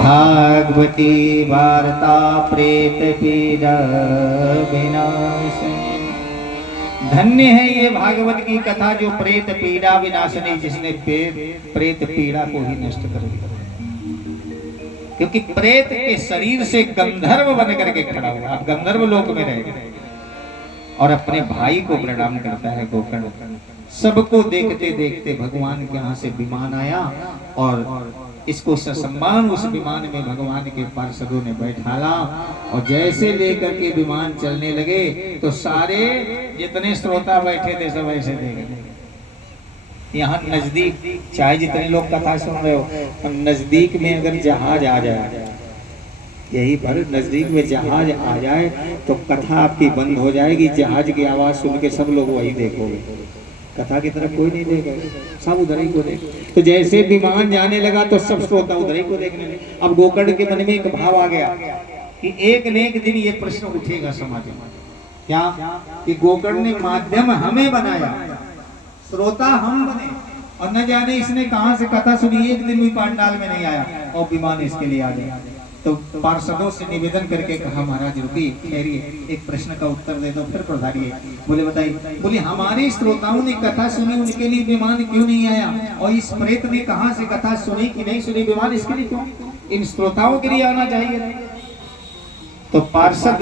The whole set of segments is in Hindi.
भागवती वार्ता प्रेत पीड़ा विनाशनी। धन्य है ये भागवत की कथा जो प्रेत पीड़ा विनाशनी, जिसने प्रेत पीड़ा को ही नष्ट कर दिया। क्योंकि प्रेत के शरीर से गंधर्व बन करके खड़ा हुआ, आप गंधर्व लोक में रहे और अपने भाई को प्रणाम करता है गोकर्ण। सबको देखते देखते भगवान के यहाँ से विमान आया और इसको ससम्मान उस विमान में भगवान के पार्षदों ने बैठाला और जैसे लेकर के विमान चलने लगे तो सारे जितने श्रोता बैठे थे सब ऐसे देखे। यहाँ नजदीक चाहे जितने लोग कथा सुन रहे हो, नजदीक में अगर जहाज आ जाए, यही पर नजदीक में जहाज आ जाए तो कथा आपकी बंद हो जाएगी। जहाज की आवाज सुन के सब लोग वही देखोगे, कथा की तरफ कोई नहीं देखेगा, सब उधर ही को देखे। तो जैसे विमान जाने लगा तो सब श्रोता उधर ही को देखने लगे। अब गोकर्ण के मन में एक भाव आ गया कि एक न एक दिन ये प्रश्न उठेगा समाज में, क्या कि गोकर्ण ने माध्यम हमें बनाया, श्रोता हम बने, और न जाने इसने कहां से कथा सुनी, एक दिन भी पांडाल में नहीं आया और विमान इसके लिए आ गया। तो पार्षदों से निवेदन करके कहा, महाराज रुकिए, ठहरिए, एक प्रश्न का उत्तर दे दो फिर पधारिए। बोले बताइए। बोले हमारे श्रोताओं ने कथा सुनी, उनके लिए विमान क्यों नहीं आया, और इस प्रेत ने कहां से कथा सुनी कि नहीं सुनी, विमान इसके लिए क्यों, इन श्रोताओं के लिए आना चाहिए। तो पार्षद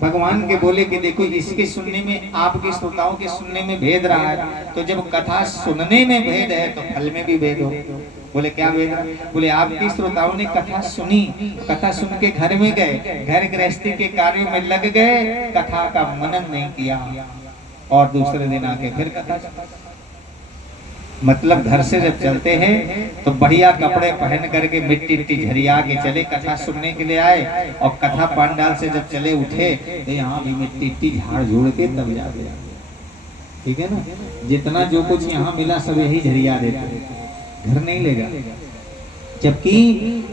भगवान के बोले कि देखो इसके सुनने में, आपके श्रोताओं के सुनने में भेद रहा है, तो जब कथा सुनने में भेद है तो फल में भी भेद हो। बोले क्या भेद है? बोले आपके श्रोताओं ने कथा सुनी, कथा सुन के घर में गए, घर गृहस्थी के कार्यों में लग गए, कथा का मनन नहीं किया और दूसरे दिन आके फिर कथा। मतलब घर से जब चलते हैं तो बढ़िया कपड़े पहन करके मिट्टी मिट्टी झरिया के चले, कथा सुनने के लिए आए, और कथा पांडाल से जब चले उठे तो यहाँ भी मिट्टी मिट्टी झाड़ झूड़ के तब जा गया। ठीक है ना, जितना जो कुछ यहाँ मिला सब यही झरिया देते, घर नहीं लेगा। जबकि